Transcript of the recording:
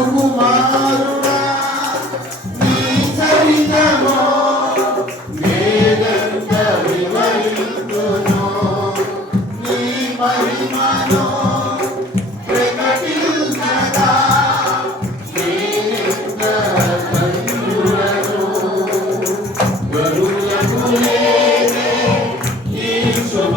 సుకుమారుడా నీ చరితమో వేదంత వివరింతును నీ మహిమను ప్రకటించగా నేనెంత ధన్యుడను గరులకు లేదే ఈ శుభ